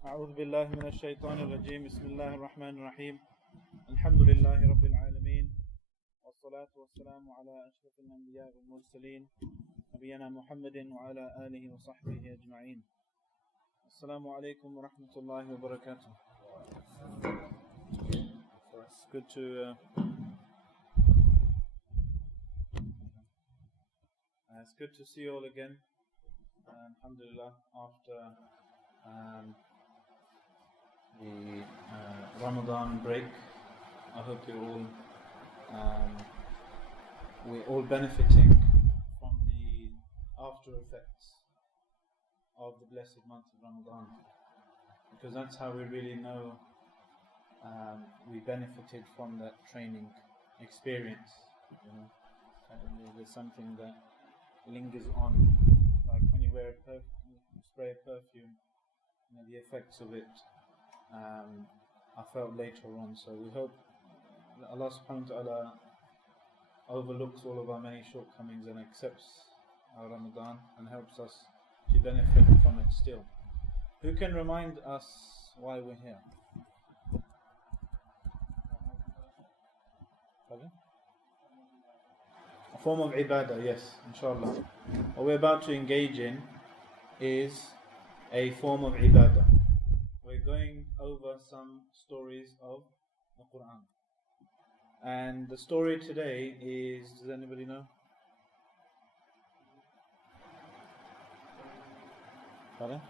أعوذ بالله من الشيطان الرجيم بسم الله الرحمن الرحيم الحمد لله رب العالمين والصلاة والسلام على أشرف الأنبياء والمرسلين نبينا محمد وعلى آله وصحبه أجمعين. السلام عليكم ورحمة الله وبركاته. It's good to see you all again. Alhamdulillah, after the Ramadan break, I hope we're all benefiting from the after effects of the blessed month of Ramadan, because that's how we really know we benefited from that training experience. You know, there's something that lingers on, like when you wear spray a perfume, the effects of it are felt later on. So we hope that Allah subhanahu wa ta'ala overlooks all of our many shortcomings and accepts our Ramadan and helps us to benefit from it still. Who can remind us why we're here? Pardon? A form of ibadah, yes, inshallah. What we're about to engage in is a form of ibadah. We're going over some stories of the Qur'an. And the story today is, does anybody know? Pardon?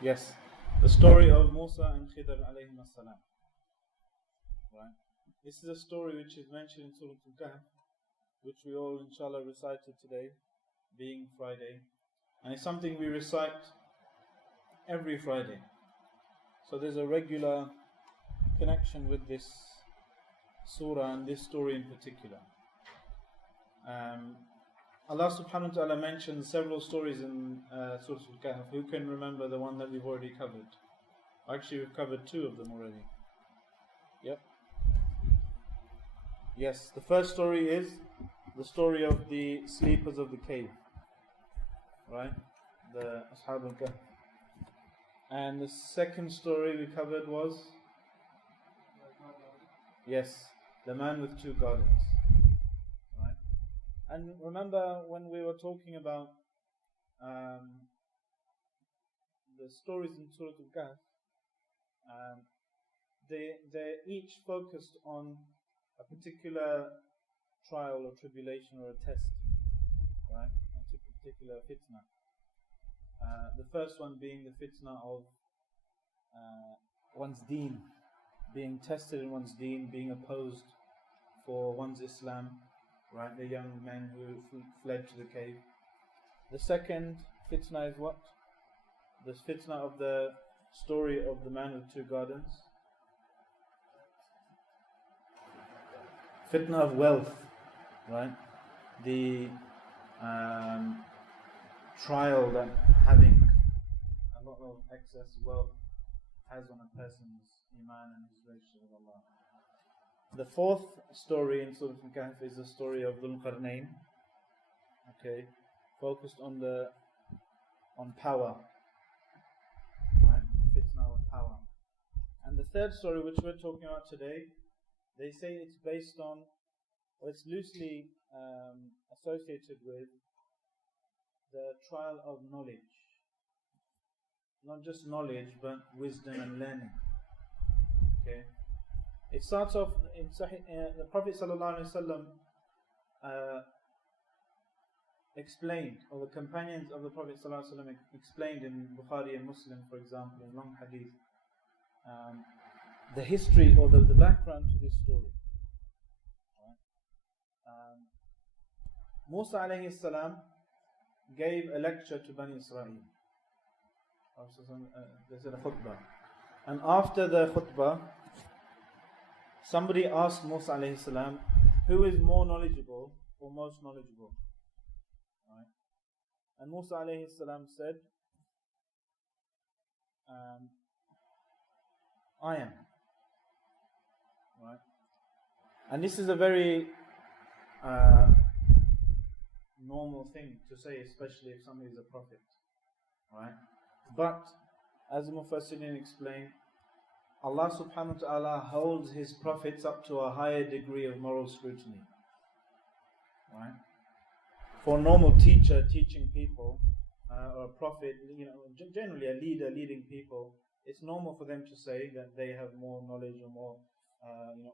Yes, the story of Musa and Khidr alayhim as-salam. Right? This is a story which is mentioned in Surah Al-Kahf, which we all inshallah recited today, being Friday. And it's something we recite every Friday. So there's a regular connection with this surah and this story in particular. Allah subhanahu wa ta'ala mentions several stories in Surah Al-Kahf. Who can remember the one that we've already covered? Actually, we've covered two of them already. Yep. Yes, the first story is the story of the sleepers of the cave. Right? The Ashab al-Kahf. And the second story we covered was? Yes, the man with two gardens. Right? And remember when we were talking about the stories in Surah Al-Kahf, they're each focused on a particular trial or tribulation or a test, right? A particular fitna. The first one being the fitna of one's deen, being tested in one's deen, being opposed for one's Islam, right? The young men who fled to the cave. The second fitna is what? The fitna of the story of the man with two gardens. Fitna of wealth, right? The trial that having a lot of excess wealth has on a person's iman and his relationship with Allah. The fourth story in Surah Al-Kahf is the story of Dhul Qarnayn, okay, focused on power, right? Fitna of power. And the third story which we're talking about today, they say it's based on, or it's loosely associated with the trial of knowledge. Not just knowledge, but wisdom and learning. Okay. It starts off in the Prophet ﷺ explained, or the companions of the Prophet ﷺ explained in Bukhari and Muslim, for example, in long hadith, the history or the background to this story. Musa alayhi salam gave a lecture to Bani Israel. They said a khutbah. And after the khutbah, somebody asked Musa alayhi salam, who is more knowledgeable or most knowledgeable? Right? And Musa alayhi salam said, I am. Right? And this is a very normal thing to say, especially if somebody is a prophet, right? But as the Mufassirin explain, Allah subhanahu wa ta'ala holds His prophets up to a higher degree of moral scrutiny. Right? For a normal teacher teaching people, or a prophet, generally a leader leading people, it's normal for them to say that they have more knowledge or more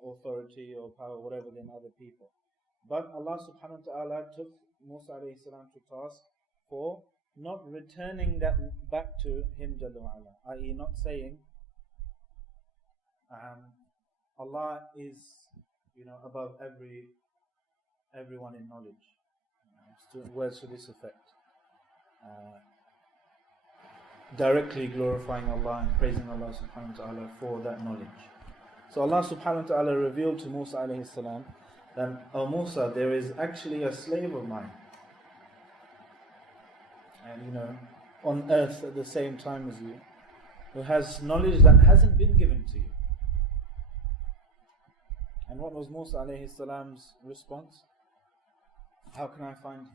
authority or power, whatever, than other people. But Allah subhanahu wa ta'ala took Musa alayhi salam to task for not returning that back to Him Jalla wa Ala, i.e. not saying Allah is above everyone in knowledge. Words to this effect. Directly glorifying Allah and praising Allah subhanahu wa ta'ala for that knowledge. So Allah subhanahu wa ta'ala revealed to Musa alayhi salam that, "O Musa, there is actually a slave of mine, and on earth at the same time as you, who has knowledge that hasn't been given to you." And what was Musa alayhi salam's response? How can I find him?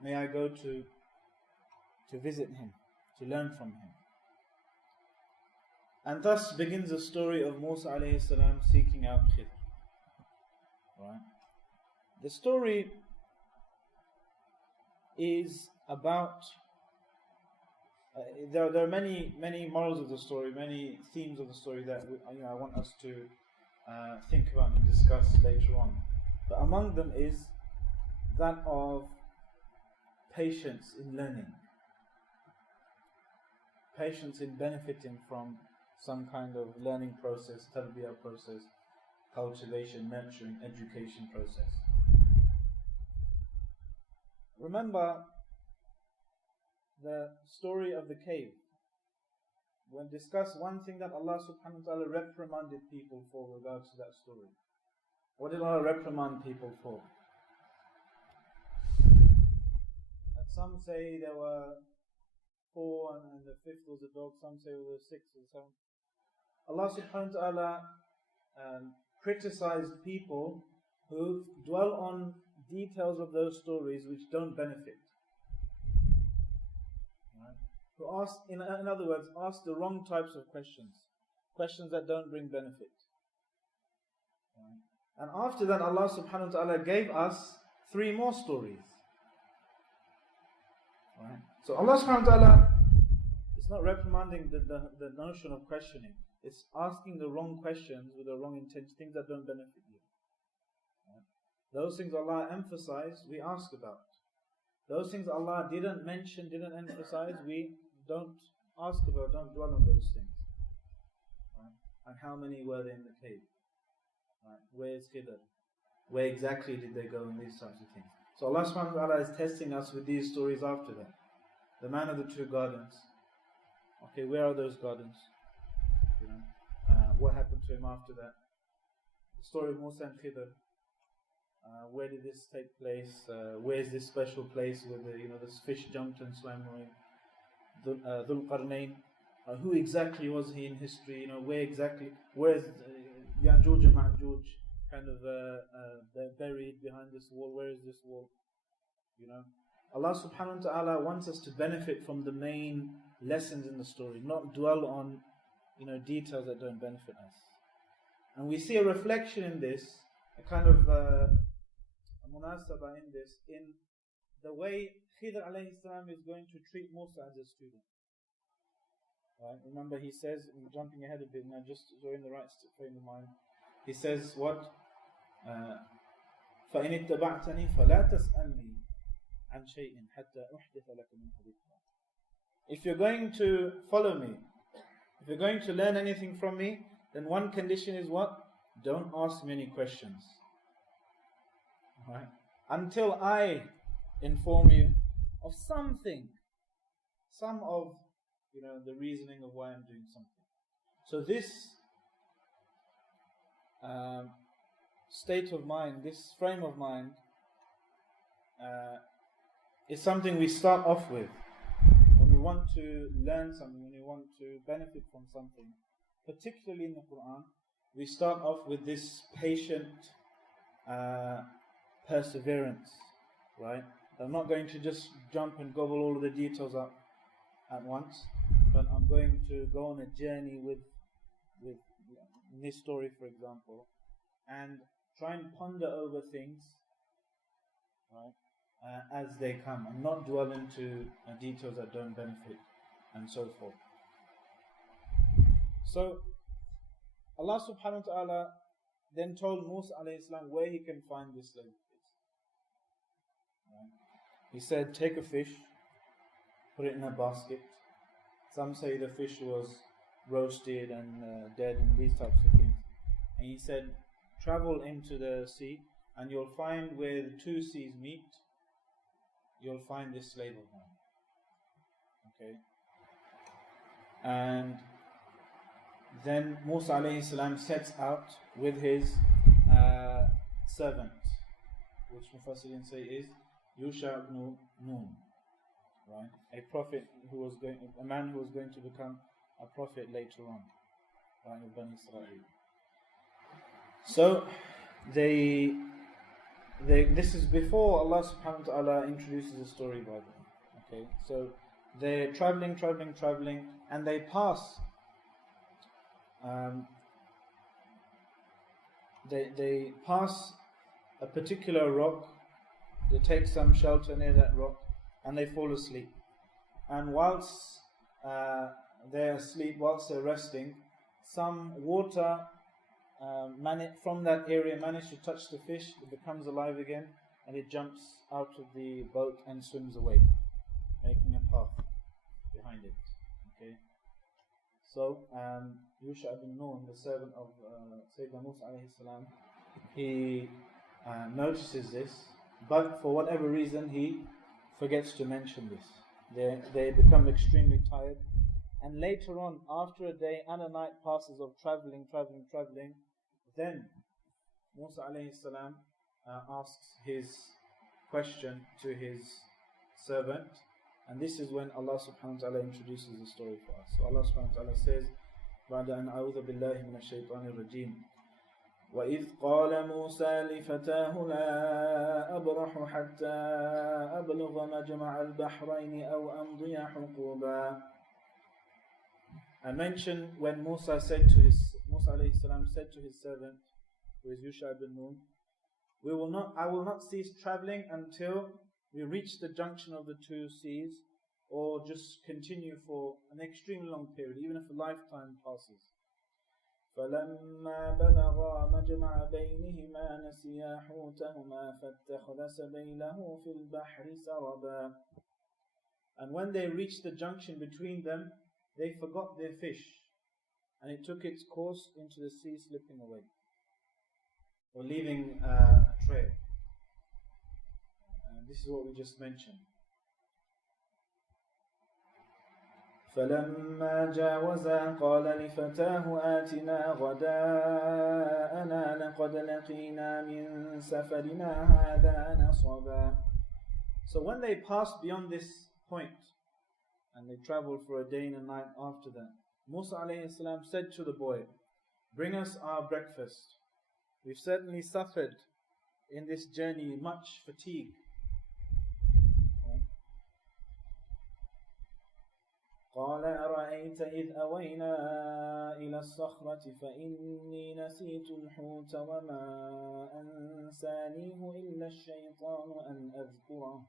May I go to visit him, to learn from him? And thus begins the story of Musa alayhi salam seeking out Khidr. Right? The story is about there are many morals of the story, many themes of the story that I want us to think about and discuss later on. But among them is that of patience in learning, patience in benefiting from some kind of learning process, tarbiyah process, cultivation, nurturing, education process. Remember the story of the cave. When discussed, one thing that Allah subhanahu wa ta'ala reprimanded people for regards to that story. What did Allah reprimand people for? Some say there were 4 and the 5th was a dog, some say there were 6 or 7. Allah subhanahu wa ta'ala criticized people who dwell on details of those stories which don't benefit. Right? Who ask, in other words, ask the wrong types of questions that don't bring benefit. Right? And after that, Allah subhanahu wa ta'ala gave us 3 more stories. Right? So Allah subhanahu wa ta'ala is not reprimanding the notion of questioning. It's asking the wrong questions with the wrong intention, things that don't benefit you. Right? Those things Allah emphasized, we ask about. Those things Allah didn't mention, didn't emphasize, we don't ask about, don't dwell on those things. Right? And how many were there in the cave? Right? Where is Khidr? Where exactly did they go, and these types of things. So Allah subhanahu wa ta'ala is testing us with these stories after that. The man of the 2 gardens. Okay, where are those gardens? What happened to him after that? The story of Musa and Khidr. Where did this take place? Where is this special place where this fish jumped and swam away? Dhul Qarnayn. Who exactly was he in history? Where is Ya'juj and Ma'juj kind of buried behind this wall? Where is this wall? Allah subhanahu wa ta'ala wants us to benefit from the main lessons in the story, not dwell on details that don't benefit us. And we see a reflection in this, a kind of a munasaba in this, in the way Khidr alayhi salam is going to treat Musa as a student. Right? Remember, he says, I'm jumping ahead a bit now, just so in the right frame of mind. He says, what? فَإِنِ اتَّبَعْتَنِي فَلَا تَسْأَلْنِي عَنْ شَيْءٍ حَتَّى أُحْدِثَ لَكَ مِنْهُ ذِكْرًا. If you're going to follow me, if you're going to learn anything from me, then one condition is what? Don't ask me any questions. Right? Until I inform you of something, some of the reasoning of why I'm doing something. So this state of mind, this frame of mind, is something we start off with when we want to learn something, when we want to benefit from something. Particularly in the Qur'an, we start off with this patient perseverance, right? I'm not going to just jump and gobble all of the details up at once. but I'm going to go on a journey with in this story, for example, and try and ponder over things, right, as they come, and not dwell into details that don't benefit, and so forth. So Allah subhanahu wa ta'ala then told Musa alayhi salam where he can find this slave fish. Right? He said, take a fish, put it in a basket. Some say the fish was roasted and dead and these types of things. And he said, travel into the sea and you'll find where the two seas meet, you'll find this slave of mine. Okay? And then Musa alayhi salam sets out with his servant, which Mufassirin say is Yusha ibn Nun, right? A prophet a man who was going to become a prophet later on, right, of Bani Israel. So this is before Allah subhanahu wa ta'ala introduces the story by them. Okay, so they're traveling, and they pass. They pass a particular rock. They take some shelter near that rock, and they fall asleep. And whilst they're asleep, whilst they're resting, some water from that area managed to touch the fish. It becomes alive again, and it jumps out of the boat and swims away, making a path behind it. Okay. So Yusha ibn Nun, the servant of Sayyidina Musa alayhi salam, he notices this, but for whatever reason he forgets to mention this. They become extremely tired, and later on, after a day and a night passes of traveling, then Musa alayhi salam asks his question to his servant, and this is when Allah subhanahu wa ta'ala introduces the story for us. So Allah subhanahu wa ta'ala says, بعد أن أعوذ بالله من الشيطان الرجيم وإذ قال موسى لفتاه لا أبرح حتى أبلغ مجمع البحرين أو أمضي حقوبا. I mentioned when Musa alayhi salam said to his servant, who is Yusha ibn Nun, I will not cease traveling until we reach the junction of the two seas, or just continue for an extremely long period, even if a lifetime passes. فَلَمَّا بَلَغَا مَجْمَعَ بَيْنِهِمَا نَسِيَا حُوتَهُمَا فَاتَّخَذَ سَبِيلَهُ فِي الْبَحْرِ سَرَبًا. And when they reached the junction between them, they forgot their fish, and it took its course into the sea, slipping away, or leaving a trail. This is what we just mentioned. فَلَمَّا جَاوَزَا قَالَ لِفَتَاهُ آتِنَا غَدَاءَنَا لَقَدْ لَقِينَا مِنْ سَفَرِنَا هَذَا نَصَبًا. So when they passed beyond this point, and they traveled for a day and a night after that, Musa alayhi salam said to the boy, bring us our breakfast. We've certainly suffered in this journey much fatigue. قال أرأيت إذ أوينا إلى الصخرة فإني نسيت الحوت وما أنسانيه إلا الشيطان أن أذكره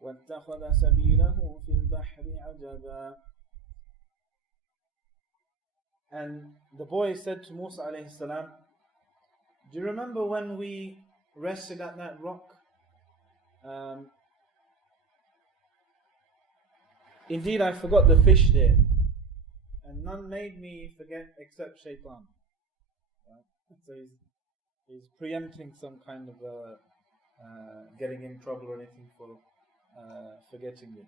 واتخذ سبيله في البحر عجبا. And the boy said to Musa alayhi salam, do you remember when we rested at that rock? Indeed, I forgot the fish there, and none made me forget except shaitan. Right? So he's preempting some kind of getting in trouble or anything for forgetting this.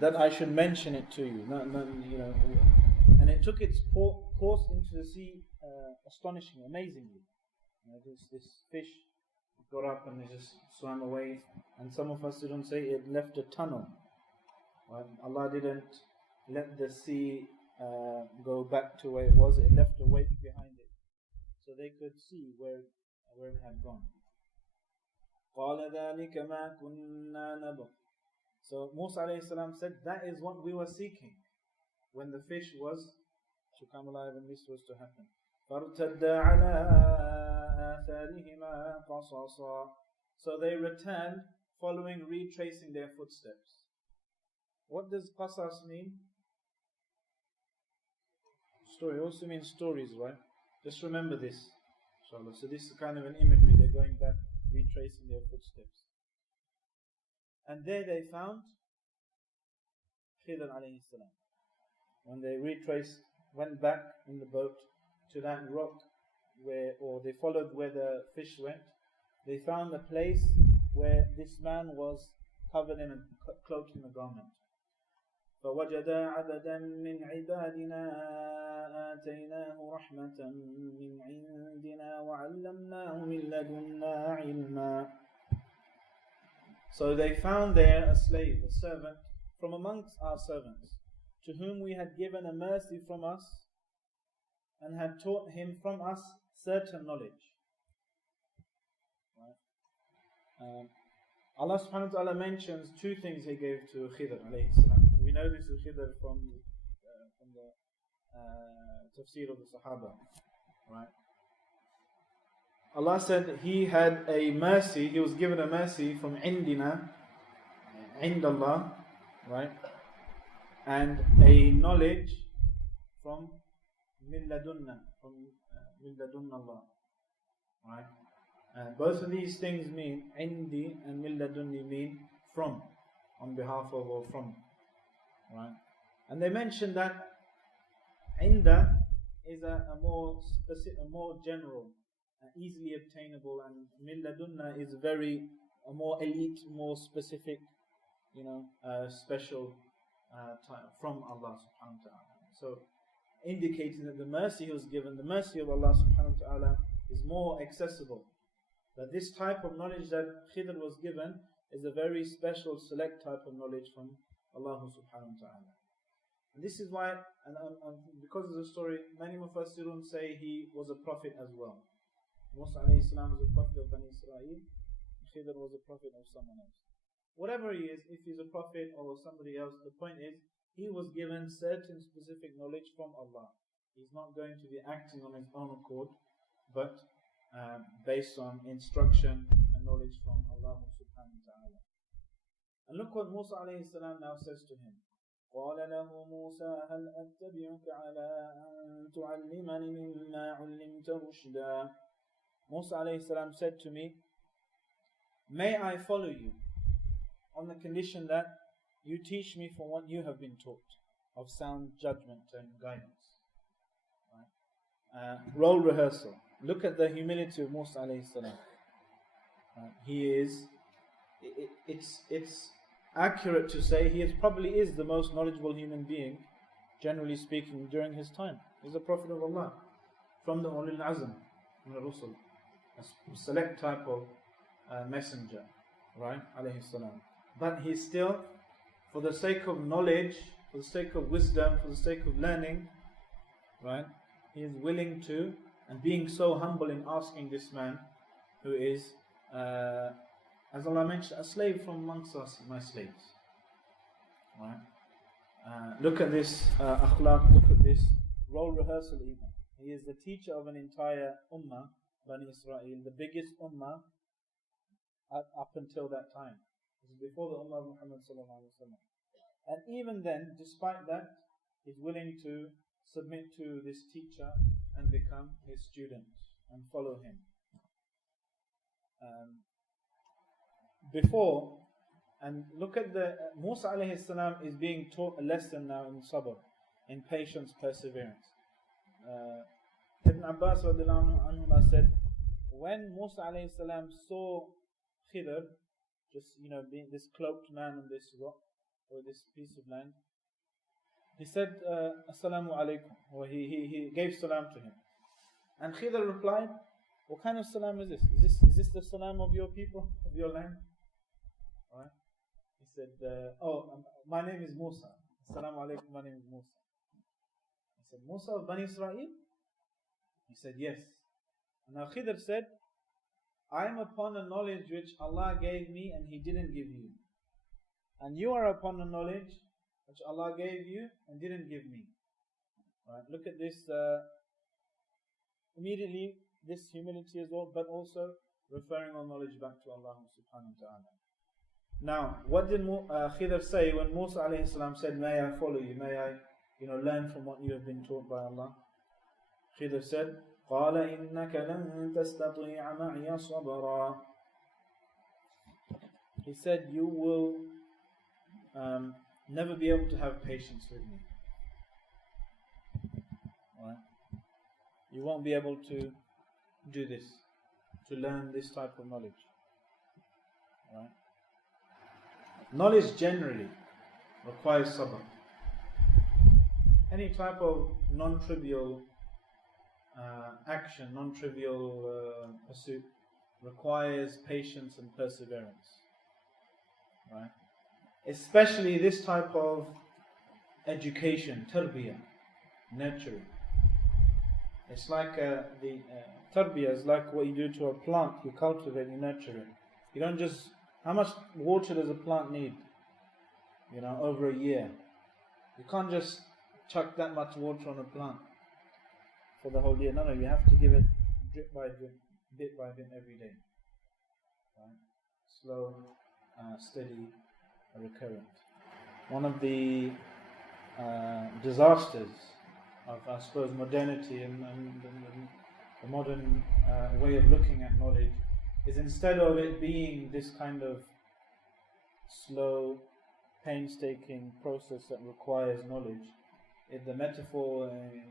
That I should mention it to you. And it took its course into the sea astonishingly, amazingly. This fish got up and it just swam away, and some of us didn't say it left a tunnel. Right? Allah didn't let the sea go back to where it was. It left a wake behind it, so they could see where it had gone. قال ذلك ما كنا نبغ So Musa alayhi salam said, that is what we were seeking when the fish was to come alive and this was to happen. فَارْتَدَّا عَلَىٰ آثَارِهِمَا قَصَصًا. So they returned following, retracing their footsteps. What does qasas mean? Story also means stories, right? Just remember this, inshallah. So this is kind of an imagery. They're going back, retracing their footsteps. And there they found Khidr alayhi salam. When they retraced, went back in the boat to that rock or they followed where the fish went, they found a place where this man was covered in a cloaked in a garment. فَوَجَدَا عَبْدًا مِّنْ عِبَادِنَا آتَيْنَاهُ رَحْمَةً مِّنْ عِنْدِنَا وَعَلَّمْنَاهُ مِنْ لَدُنَّا عِلْمًا. So they found there a slave, a servant from amongst our servants, to whom we had given a mercy from us and had taught him from us certain knowledge. Right? Allah subhanahu wa ta'ala mentions two things He gave to Khidr alayhi salam. We know this is Khidr from the tafsir of the Sahaba. Right? Allah said he had a mercy, he was given a mercy from indina, indallah, right? And a knowledge from min ladunna, from min ladunna Allah, right? Both of these things mean, indi and min ladunni mean from, on behalf of or from, right? And they mentioned that inda is a more specific, a more general, easily obtainable, and min ladunna is a more elite, more specific, special type from Allah subhanahu wa ta'ala. So indicating that the mercy he was given, the mercy of Allah subhanahu wa ta'ala is more accessible. That this type of knowledge that Khidr was given is a very special, select type of knowledge from Allah subhanahu wa ta'ala. And this is why, and because of the story, many Mufassirun say he was a prophet as well. Musa alayhi salam was a prophet of Bani Israel, Khidr was a prophet of someone else. Whatever he is, if he's a prophet or somebody else, the point is, he was given certain specific knowledge from Allah. He's not going to be acting on his own accord, but based on instruction and knowledge from Allah subhanahu wa ta'ala. And look what Musa alayhi salam now says to him. قال له موسى هل أتبعك على أن تعلمني مما علمت رشدا. Musa alayhi salam said to me, may I follow you on the condition that you teach me from what you have been taught of sound judgment and guidance. Right? Role rehearsal. Look at the humility of Musa alayhi salam. He is, it's accurate to say he probably is the most knowledgeable human being, generally speaking, during his time. He's a prophet of Allah from the Ulul Azm, from the Rusul, a select type of messenger, right? Alayhi salam. But he's still, for the sake of knowledge, for the sake of wisdom, for the sake of learning, right? He is willing to, and being so humble in asking this man, who is, as Allah mentioned, a slave from amongst us, my slaves. Right? Look at this akhlaq, look at this role rehearsal even. He is the teacher of an entire ummah, Bani Israel, the biggest ummah up until that time. This is before the ummah of Muhammad sallallahu alaihi wasallam. And even then, despite that, he's willing to submit to this teacher and become his student and follow him. Before, and look at the Musa alayhi salam is being taught a lesson now in sabr, in patience, perseverance. Ibn Abbas radiallahu anhu said, when Musa alayhi salam saw Khidr, just being this cloaked man on this rock or this piece of land, he said, Assalamu alaikum, or he gave salam to him. And Khidr replied, what kind of salam is this? Is this the salam of your people, of your land? Right? He said, my name is Musa. Assalamu alaikum, my name is Musa. He said, Musa of Bani Israel? He said, yes. And now Khidr said, I am upon a knowledge which Allah gave me and He didn't give you. and you are upon the knowledge which Allah gave you and didn't give me. Right? Look at this, immediately this humility as well, but also referring our knowledge back to Allah subhanahu wa ta'ala. Now, what did Khidr say when Musa alayhi salam said, may I follow you, may I learn from what you have been taught by Allah? Khidr said, قَالَ إِنَّكَ لَن تَسْتَطِيعَ مَعِيَ صَبْرًا. He said, you will never be able to have patience with me. Right? You won't be able to do this, to learn this type of knowledge. Right? Knowledge generally requires sabr. Any type of non-trivial action, non-trivial pursuit requires patience and perseverance. Right? Especially this type of education, tarbiyah, nurturing. It's like the tarbiyah is like what you do to a plant. You cultivate, you nurture it. You don't just, how much water does a plant need? Over a year. You can't just chuck that much water on a plant for the whole year. No, you have to give it drip by drip, bit by bit every day. Right? Slow, steady, recurrent. One of the disasters of, I suppose, modernity and the modern way of looking at knowledge is, instead of it being this kind of slow, painstaking process that requires knowledge, the metaphor in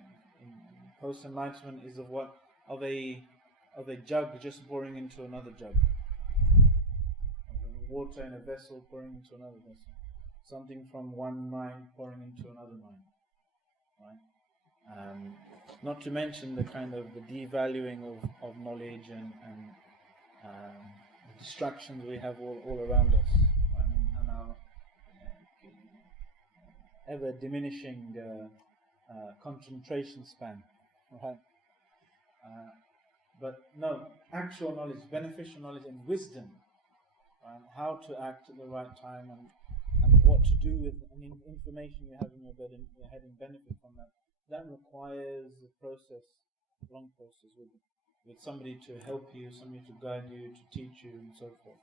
post-enlightenment is of a jug just pouring into another jug, water in a vessel pouring into another vessel, something from one mind pouring into another mind. Right? Not to mention the kind of the devaluing of knowledge and the distractions we have all around us, and our ever diminishing concentration span. Right? But no, actual knowledge, beneficial knowledge and wisdom, right? How to act at the right time and what to do with information you have in your head and benefit from that. That requires a process, a long process with somebody to help you, somebody to guide you, to teach you, and so forth.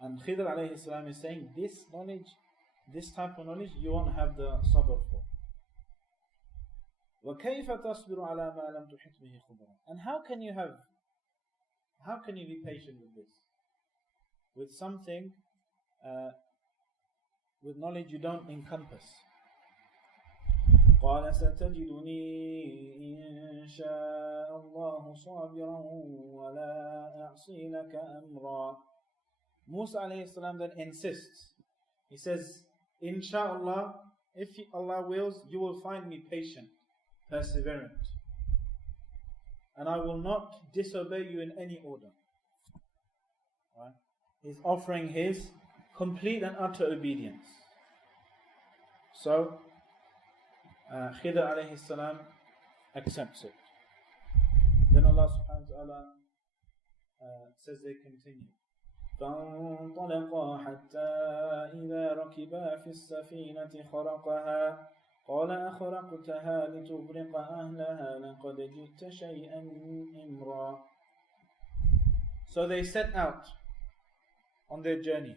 And Khidr alayhi salam is saying, this knowledge, this type of knowledge, you won't have the sabr for. وَكَيْفَ تَصْبِرُ عَلَى مَا لَمْ تُحِطْ بِهِ خُبْرًا. And how can you be patient with this? With something, with knowledge you don't encompass. قال ستجدني إن شاء الله صابرا ولا أعصي لك أمرا. Musa alayhi salam then insists. He says, Insha'Allah, if Allah wills, you will find me patient, perseverant, and I will not disobey you in any order. Right? He's offering his complete and utter obedience. So Khidr alayhi salam accepts it. Then Allah subhanahu wa ta'ala says they continue. فانطلقا حتى إذا ركبا في السفينة خرقها قال أخرقتها لتغرق أهلها لقد جئت شيئا إمرا. So they set out on their journey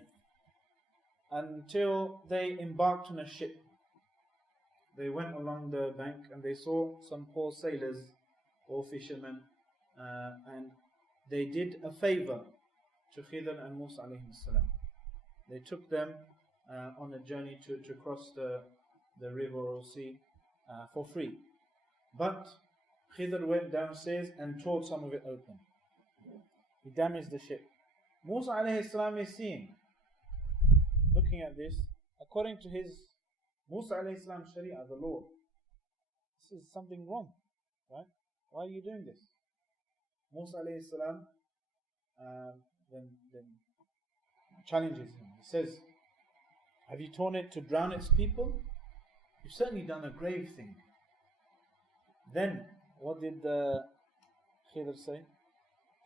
until they embarked on a ship. They went along the bank and they saw some poor sailors or fishermen, and they did a favor to Khidr and Musa alayhi salam. They took them on a journey to cross the river or sea for free. But Khidr went downstairs and tore some of it open. He damaged the ship. Musa alayhi salam is seeing, looking at this, according to his Musa alayhi salam sharia, the law, this is something wrong, right? Why are you doing this? Musa alayhi salam then challenges him. He says, have you torn it to drown its people? You've certainly done a grave thing. Then, what did Khidr say?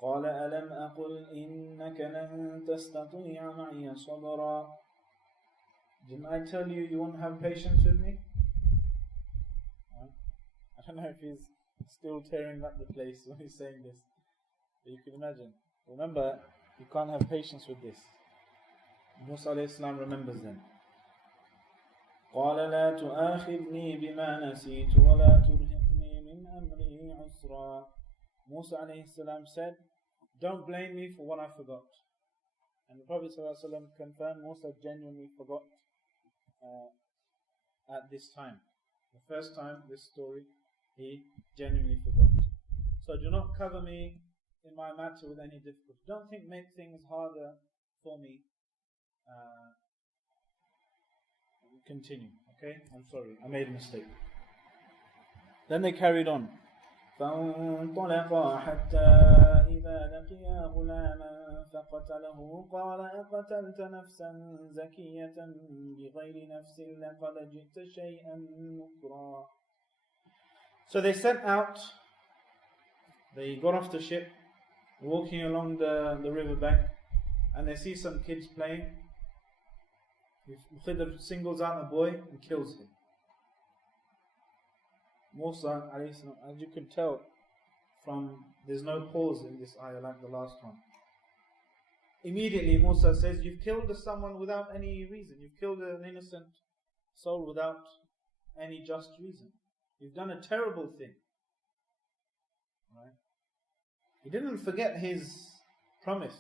قال ألم أقل إنك لن تستطيع معي صبرا. Didn't I tell you you won't have patience with me? Right? I don't know if he's still tearing up the place when he's saying this, but you can imagine. Remember, you can't have patience with this. Musa alayhi salam remembers them. قال لا تؤاخذني بما نسيت ولا ترهقني من أمري عسرا. Musa alayhi salam said, don't blame me for what I forgot. And the Prophet ﷺ confirmed Musa genuinely forgot at this time. The first time, this story, he genuinely forgot. So do not cover me in my matter with any difficulty. Don't make things harder for me. Continue, okay? I'm sorry, I made a mistake. Then they carried on. فانطلقا حتى إذا لقيا غلاما فقتله قال أقتلت نفسا زكية بغير نفس لقد جئت شيئا نكرا. So they set out, they got off the ship, walking along the riverbank, and they see some kids playing. Khidr singles out a boy and kills him. Musa, as you can tell from, there's no pause in this ayah like the last one. Immediately Musa says, you've killed someone without any reason. You've killed an innocent soul without any just reason. You've done a terrible thing. Right? He didn't forget his promise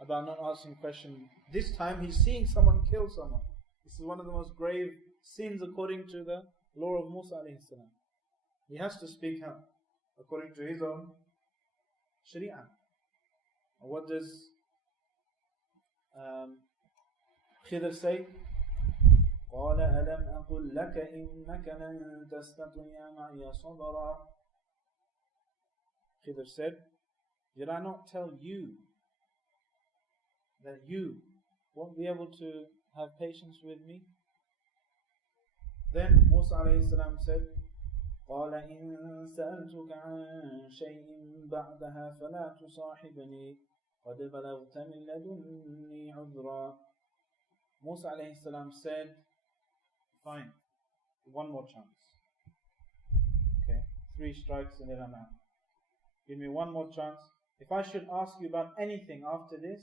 about not asking questions. This time he's seeing someone kill someone. This is one of the most grave sins according to the law of Musa alayhi salam. He has to speak out according to his own sharia. What does Khidr say? قال ألم أقل لك إنك لن تستطيع معي صبرا. Khidr said, did I not tell you that you won't be able to have patience with me? Then Musa alayhi salam said, قال إن سألتك عن شيء بعدها فلا تصاحبني قد بلغت من لدني عذرا. Musa alayhi salam said, fine, one more chance. Okay, 3 strikes and then I'm out. Give me one more chance. If I should ask you about anything after this,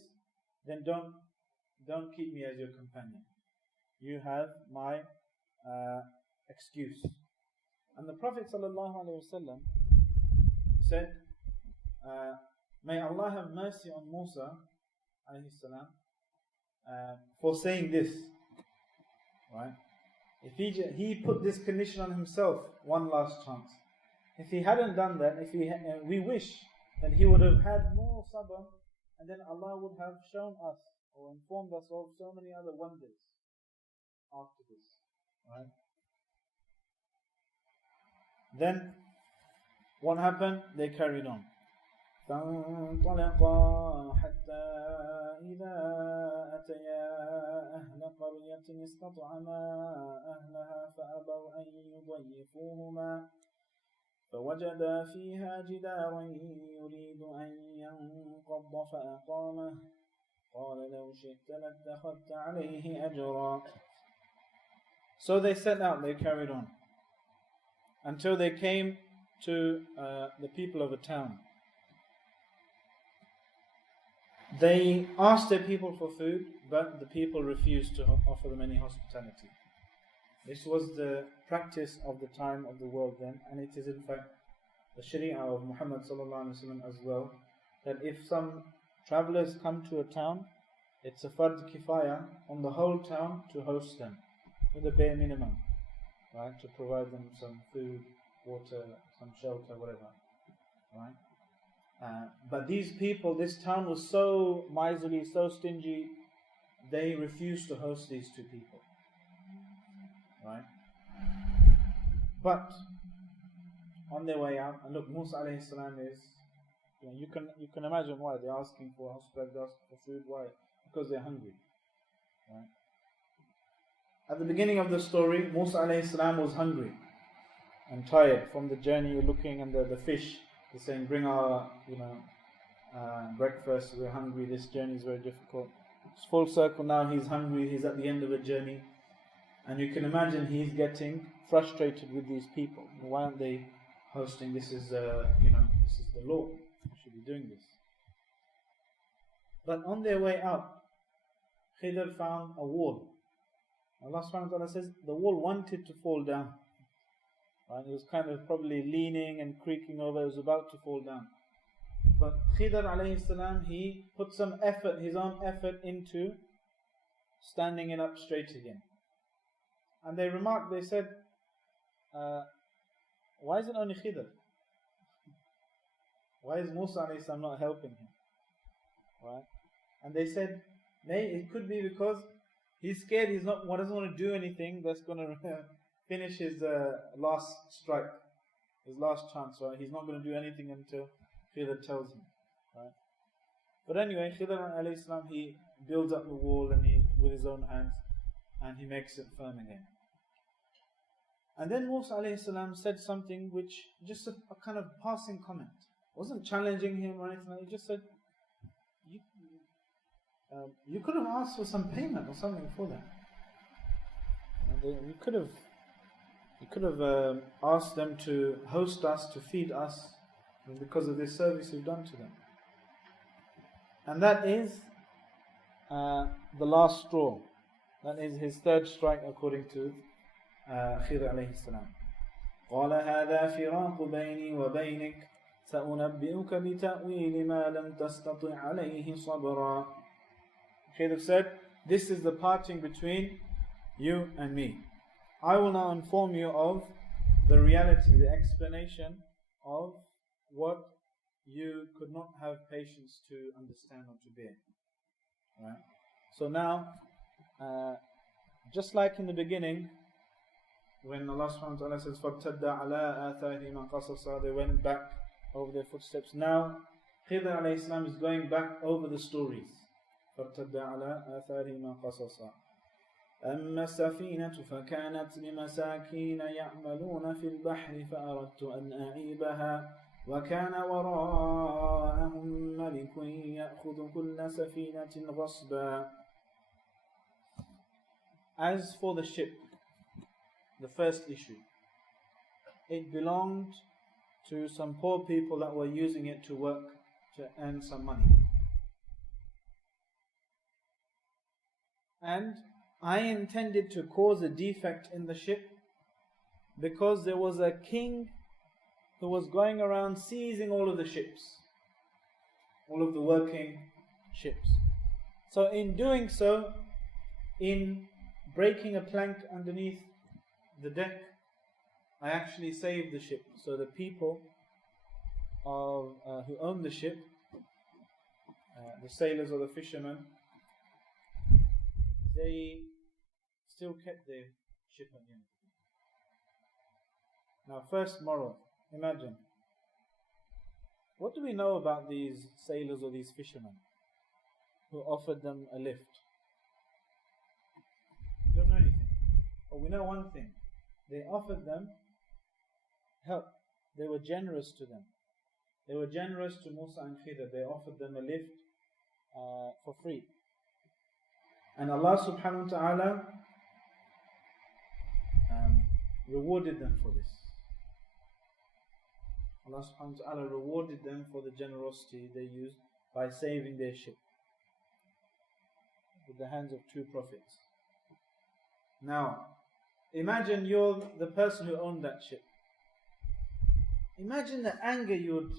then don't keep me as your companion. You have my excuse. And the Prophet ﷺ said, may Allah have mercy on Musa alayhi for saying this. Right? If he put this condition on himself, one last chance. If he hadn't done that, we wish that he would have had more sabr, and then Allah would have shown us or informed us of so many other wonders after this. Right? Then what happened? They carried on. فانطلقا حتى إذا أتيا أهل قرية استطعما أهلها فأبوا أن يضيفوهما فوجدا فيها جدارا يريد أن ينقض فأقامه قال لو شئت لاتخذت عليه أجرا. So they set out, they carried on until they came to the people of a town. They asked their people for food, but the people refused to offer them any hospitality. This was the practice of the time of the world then, and it is in fact the sharia of Muhammad ﷺ as well, that if some travelers come to a town, it's a fard kifaya on the whole town to host them with a bare minimum, right? To provide them some food, water, some shelter, whatever, right? But these people, this town was so miserly, so stingy, they refused to host these 2 people. Right? But on their way out, and look, Musa alayhi salam is, you can imagine why they're asking for hospitality, they're asking for food. Why? Because they're hungry. Right? At the beginning of the story, Musa alayhi salam was hungry and tired from the journey, looking and the fish. They're saying, bring our breakfast, we're hungry, this journey is very difficult. It's full circle now, he's hungry, he's at the end of a journey. And you can imagine he's getting frustrated with these people. Why aren't they hosting? This is the law. You should be doing this. But on their way out, Khidr found a wall. Allah subhanahu wa ta'ala says the wall wanted to fall down. Right? It was kind of probably leaning and creaking over, it was about to fall down. But Khidr alayhi salam, he put some effort, his own effort into standing it up straight again. And they remarked, they said, why is it only Khidr? Why is Musa alayhi salam not helping him? Right? And they said, it could be because he's scared, doesn't want to do anything that's going to finish his last strike, his last chance. Right? He's not going to do anything until Khidr tells him. Right? But anyway, Khidr alayhi salam, he builds up the wall and with his own hands, and he makes it firm again. And then Musa alayhi salam said something which, just a kind of passing comment. Wasn't challenging him or anything. He just said, you could have asked for some payment or something for that. You could have asked them to host us, to feed us, because of this service you've done to them. And that is the last straw. That is his third strike according to Khidr alayhi salam. قال هذا فراق بيني وبينك سأنبئك بتأويل ما لم تستطع عليه صبرا. Khidr said, this is the parting between you and me. I will now inform you of the reality, the explanation of what you could not have patience to understand or to bear. Right? So now, just like in the beginning, when Allah subhanahu wa ta'ala says, فَابْتَدَّ عَلَىٰ آثَارِهِمَا قَصَصًا, they went back over their footsteps. Now, Khidr alayhi salam is going back over the stories. فَابْتَدَّ عَلَىٰ آثَارِهِمَا قَصَصًا أَمَّا السَّفِينَةُ فَكَانَتْ لِمَسَاكِينَ يَعْمَلُونَ فِي الْبَحْرِ فَأَرَدْتُ أَنْ أَعِيبَهَا وَكَانَ وَرَاءَهُمْ مَلِكٌ يَأْخُذُ كُلَّ سَفِينَةٍ غَصْبًا. As for the ship, the first issue, it belonged to some poor people that were using it to work, to earn some money. And I intended to cause a defect in the ship because there was a king who was going around seizing all of the ships, all of the working ships. So in doing so, in breaking a plank underneath the deck, I actually saved the ship. So the people who owned the ship, the sailors or the fishermen, they still kept their ship at the end. Now, first moral, imagine, what do we know about these sailors or these fishermen who offered them a lift? We don't know anything. But we know one thing. They offered them help. They were generous to them. They were generous to Musa and Khidr. They offered them a lift for free. And Allah subhanahu wa ta'ala rewarded them for this. Allah subhanahu wa ta'ala rewarded them for the generosity they used by saving their ship with the hands of two prophets. Now, imagine you're the person who owned that ship. Imagine the anger you would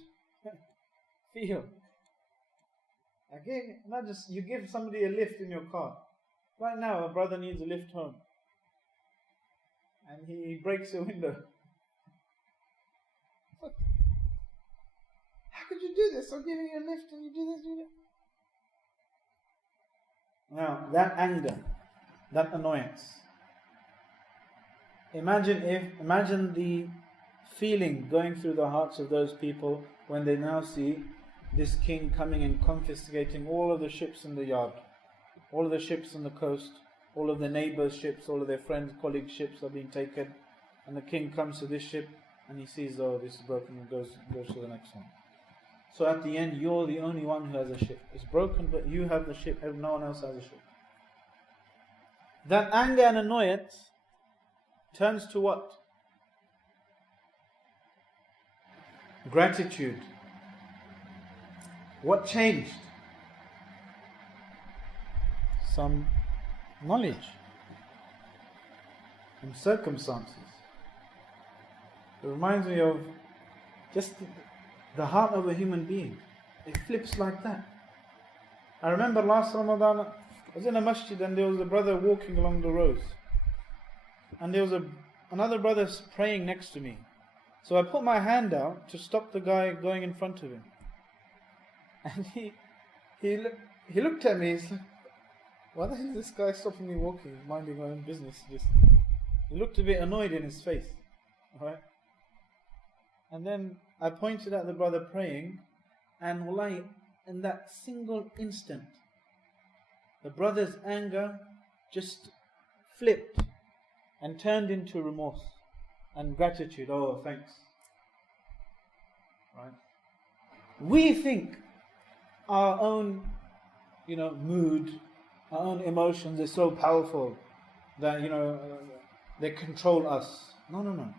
feel. Okay, imagine you give somebody a lift in your car. Right now, a brother needs a lift home, and he breaks your window. How could you do this? I'm giving you a lift and you do this, Now, that anger, that annoyance. Imagine the feeling going through the hearts of those people when they now see this king coming and confiscating all of the ships in the yard, all of the ships on the coast, all of the neighbors' ships, all of their friends, colleagues' ships are being taken, and the king comes to this ship and he sees, oh, this is broken, and goes to the next one. So at the end, you're the only one who has a ship. It's broken, but you have the ship, no one else has a ship. That anger and annoyance turns to what? Gratitude. What changed? Some knowledge, some circumstances. It reminds me of just the heart of a human being. It flips like that. I remember last Ramadan, I was in a masjid and there was a brother walking along the roads. And there was another brother praying next to me. So I put my hand out to stop the guy going in front of him. And he looked at me, he's like, why the hell is this guy stopping me walking, minding my own business? He looked a bit annoyed in his face. Alright? And then I pointed at the brother praying, and wallahi, in that single instant, the brother's anger just flipped and turned into remorse and gratitude. Oh, thanks. Right? We think our own, mood, our own emotions are so powerful that, they control us. No.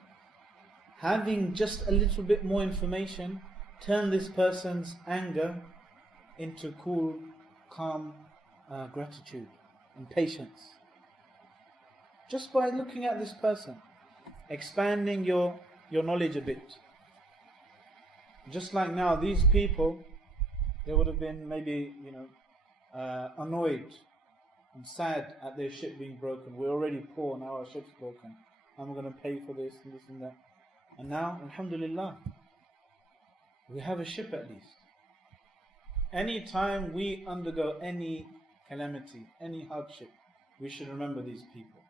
Having just a little bit more information, turn this person's anger into cool, calm gratitude and patience. Just by looking at this person, expanding your knowledge a bit. Just like now, these people, they would have been maybe, annoyed and sad at their ship being broken. We're already poor, now our ship's broken. And we're going to pay for this and this and that. And now, alhamdulillah, we have a ship at least. Any time we undergo any calamity, any hardship, we should remember these people.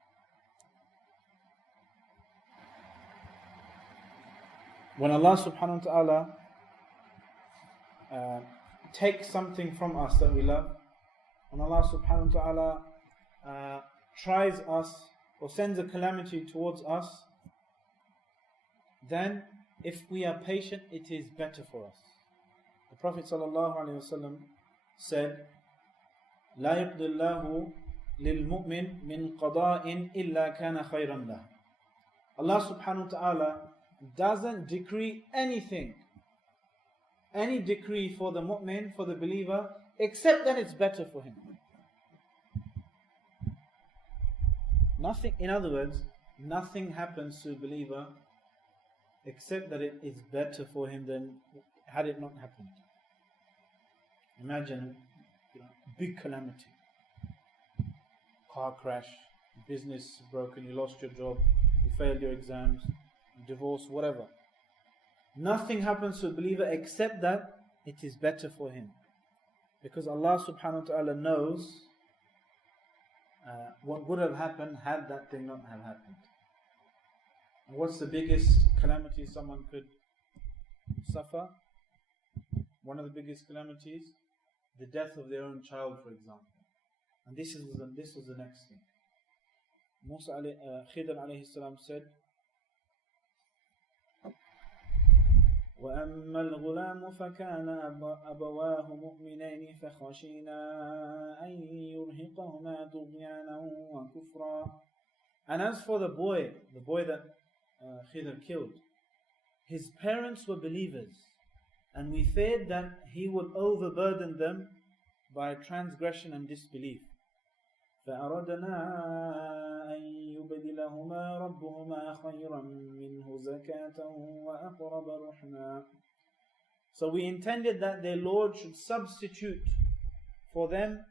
When Allah subhanahu wa ta'ala takes something from us that we love, when Allah subhanahu wa ta'ala tries us or sends a calamity towards us, then if we are patient, it is better for us. The Prophet sallallahu alaihi wasallam said, لا يقضي الله للمؤمن من قضاء إلا كان خيرا له. Allah subhanahu wa ta'ala doesn't decree anything, any decree for the mu'min, for the believer, except that it's better for him. Nothing, in other words, nothing happens to a believer except that it is better for him than had it not happened. Imagine big calamity, car crash, business broken, you lost your job, you failed your exams, divorce, whatever. Nothing happens to a believer except that it is better for him. Because Allah subhanahu wa ta'ala knows what would have happened had that thing not have happened. And what's the biggest calamity someone could suffer? One of the biggest calamities, the death of their own child, for example. And this was the next thing. Musa Khidr alayhi salam said, وَأَمَّا الْغُلَامُ فَكَانَ أَبَوَاهُ مُؤْمِنَيْنِ فَخَشِينَا أَن يُرْهِقَهُمَا طُغْيَانًا وَكُفْرًا. And as for the boy that Khidr killed, his parents were believers, and we feared that he would overburden them by transgression and disbelief. فَأَرَدْنَا أَن يُبْدِلَهُمَا رَبُّهُمَا خَيْرًا مِنْهُ زَكَاةً وَأَقْرَبَ رُحْمًا. So we intended that their Lord should substitute for them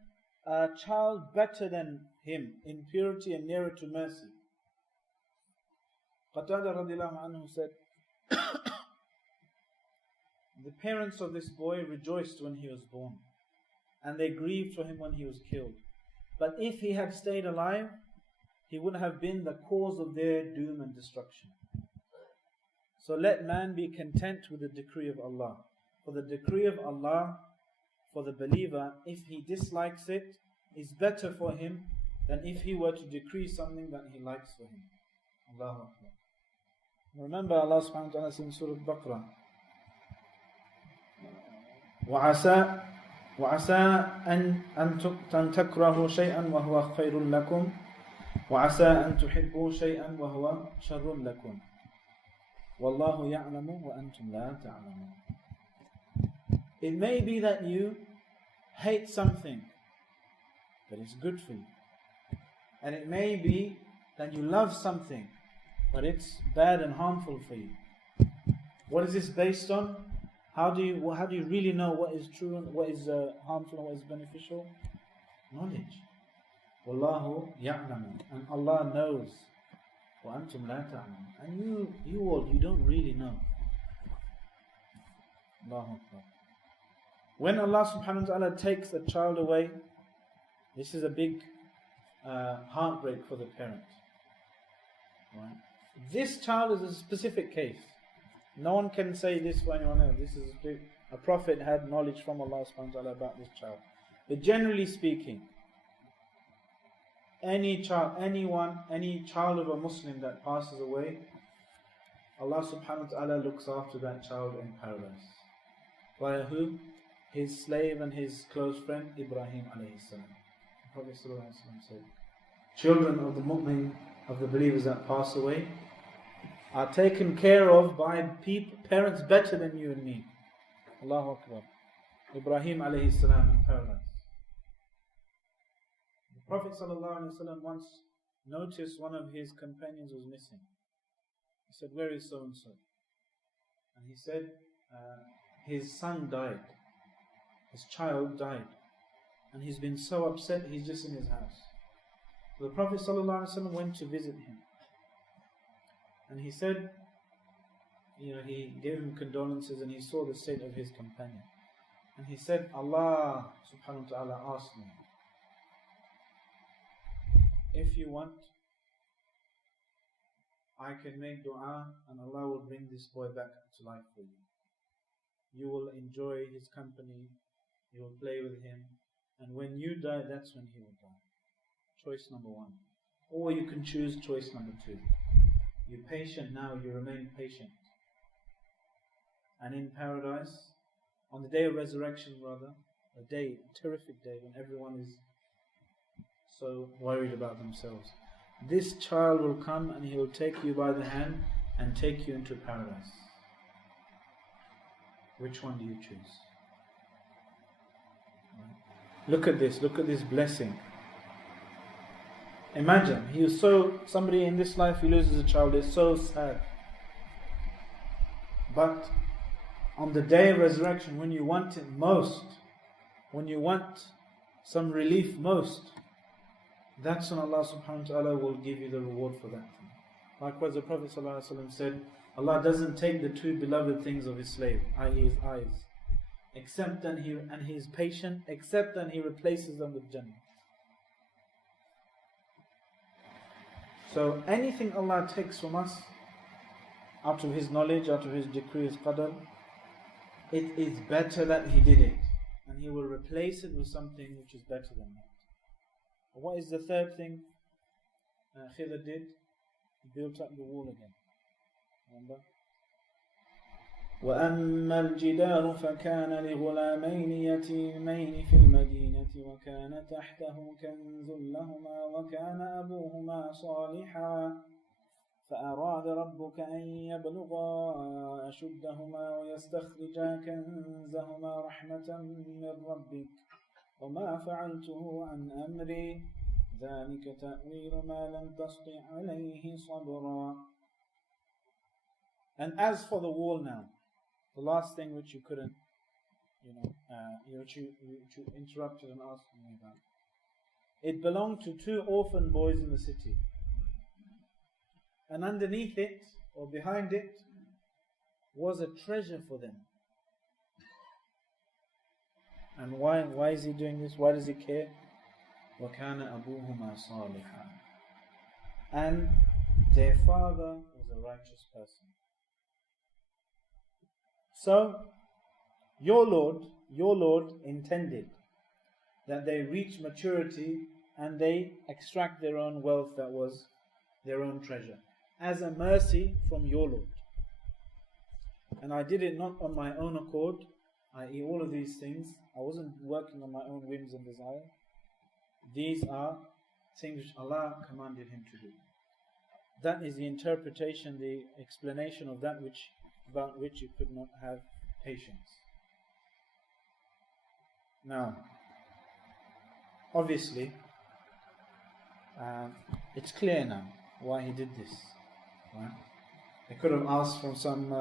a child better than him in purity and nearer to mercy. Qatada radiallahu anhu said, the parents of this boy rejoiced when he was born, and they grieved for him when he was killed. But if he had stayed alive, he would have been the cause of their doom and destruction. So let man be content with the decree of Allah. For the decree of Allah, for the believer, if he dislikes it, is better for him than if he were to decree something that he likes for him. Allahu Akbar. Remember Allah subhanahu wa ta'ala in Surah Al-Baqarah, وعسى أن تكرهوا شيئا وهو خير لكم وعسى أن تحبوا شيئا وهو شر لكم والله يعلم وأنتم لا تعلمون. It may be that you hate something, but it's good for you. And it may be that you love something, but it's bad and harmful for you. What is this based on? How do you really know what is true and what is harmful and what is beneficial? Knowledge. Wallahu ya'lamu. And Allah knows. Wa antum la ta'lamun. And you all, you don't really know. Allahu Akbar. When Allah subhanahu wa ta'ala takes a child away, this is a big heartbreak for the parent. Right? This child is a specific case. No one can say this for anyone else. This is a prophet had knowledge from Allah subhanahu wa ta'ala about this child. But generally speaking, any child of a Muslim that passes away, Allah subhanahu wa ta'ala looks after that child in paradise. Via who? His slave and his close friend Ibrahim alayhi salam. The Prophet sallallahu alayhi wa sallam said, children of the mu'min, of the believers that pass away, are taken care of by parents better than you and me. Allahu Akbar. Ibrahim alayhi salam in paradise. The Prophet sallallahu alayhi wa sallam once noticed one of his companions was missing. He said, where is so and so? And he said, his son died. His child died. And he's been so upset, he's just in his house. So the Prophet ﷺ went to visit him. And he said, he gave him condolences and he saw the state of his companion. And he said, Allah subhanahu wa ta'ala asked me, if you want, I can make dua and Allah will bring this boy back to life for you. You will enjoy his company, you will play with him, and when you die, that's when he will die. Choice number one. Or you can choose choice number two. You're patient now, you remain patient. And in paradise, on the day of resurrection rather, a terrific day when everyone is so worried about themselves, this child will come and he will take you by the hand and take you into paradise. Which one do you choose? Look at this blessing. Imagine, somebody in this life, he loses a child, is so sad. But on the day of resurrection, when you want it most, when you want some relief most, that's when Allah subhanahu wa ta'ala will give you the reward for that thing. Likewise, the Prophet ﷺ said, Allah doesn't take the two beloved things of his slave, i.e. his eyes, except that he is patient, except that he replaces them with Jannah. So anything Allah takes from us, out of his knowledge, out of his decree, his qadr, it is better that he did it. And he will replace it with something which is better than that. What is the third thing Khidr did? He built up the wall again. Remember? وأما الجدار فكان لغلامين يتيمين في المدينة وكان تحته كنز لهما وكان أبوهما صالحا فأراد ربك أن يبلغا أشدهما ويستخرجا كنزهما رحمة من ربك وما فعلته عن أمري ذلك تأويل ما لم تسطع عليه صبرا. And as for the wall now, the last thing which you couldn't, which you interrupted and asked me about. It belonged to two orphan boys in the city. And underneath it, or behind it, was a treasure for them. And why is he doing this? Why does he care? وَكَانَ أَبُوهُمَا صَالِحًا. And their father was a righteous person. So, your Lord intended that they reach maturity and they extract their own wealth that was their own treasure, as a mercy from your Lord. And I did it not on my own accord, i.e. all of these things, I wasn't working on my own whims and desire. These are things which Allah commanded him to do. That is the interpretation, the explanation of that about which you could not have patience. Now, obviously, it's clear now why he did this. Right? They could have asked from some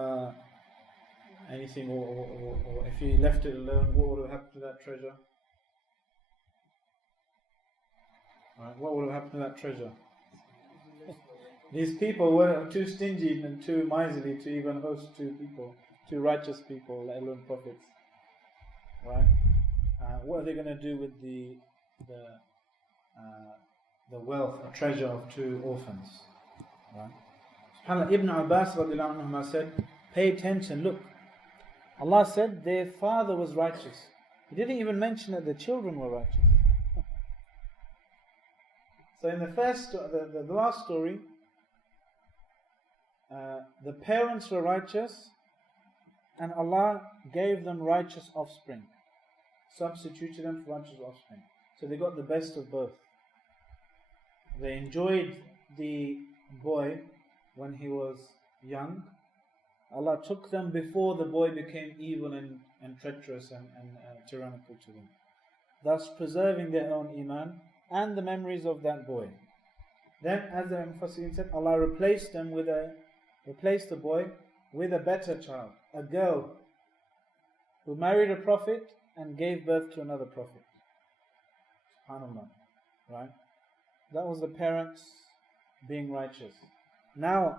anything, or if he left it alone, what would have happened to that treasure? Right? What would have happened to that treasure? These people were too stingy and too miserly to even host two righteous people, let alone prophets. Right? What are they going to do with the wealth or treasure of two orphans? Right? SubhanAllah, Ibn Abbas radiallahu anhu said, pay attention, look. Allah said their father was righteous. He didn't even mention that the children were righteous. So in the last story, the parents were righteous and Allah gave them righteous offspring, substituted them for righteous offspring. So they got the best of both. They enjoyed the boy when he was young. Allah took them before the boy became evil and treacherous and tyrannical to them, thus preserving their own iman and the memories of that boy. Then, as the Mufassirin said, Allah replaced the boy with a better child, a girl who married a prophet and gave birth to another prophet. SubhanAllah. Right? That was the parents being righteous. Now,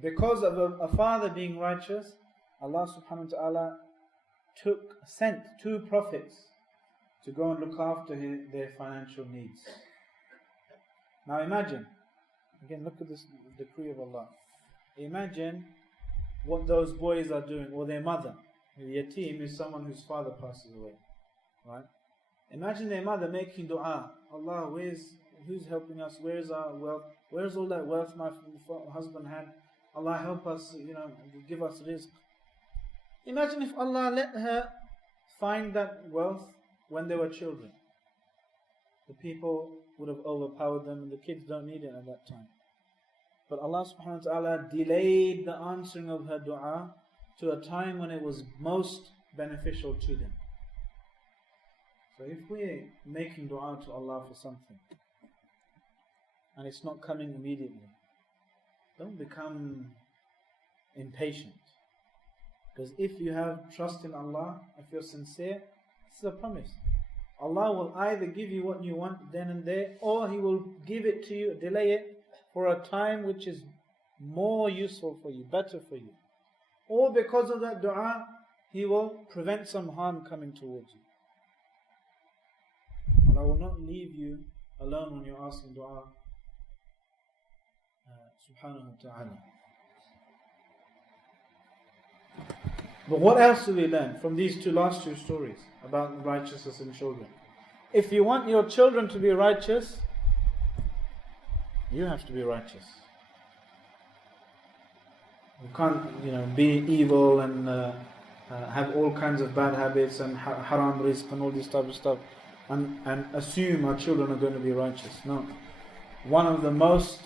because of a father being righteous, Allah subhanahu wa ta'ala sent two prophets to go and look after their financial needs. Now imagine, again look at this decree of Allah. Imagine what those boys are doing, or their mother. The yatim is someone whose father passes away. Right? Imagine their mother making dua. Allah, who's helping us? Where's our wealth? Where's all that wealth my husband had? Allah help us, give us rizq. Imagine if Allah let her find that wealth when they were children. The people would have overpowered them and the kids don't need it at that time. But Allah subhanahu wa ta'ala delayed the answering of her dua to a time when it was most beneficial to them. So if we're making dua to Allah for something and it's not coming immediately, don't become impatient. Because if you have trust in Allah, if you're sincere, this is a promise. Allah will either give you what you want then and there, or He will give it to you, delay it for a time which is more useful for you, better for you. Or because of that dua, He will prevent some harm coming towards you. Allah will not leave you alone when you're asking dua. Subhanahu wa ta'ala. But what else do we learn from these last two stories about righteousness in children? If you want your children to be righteous, you have to be righteous. You can't, be evil and have all kinds of bad habits and haram rizq and all this type of stuff and assume our children are going to be righteous. No. One of the most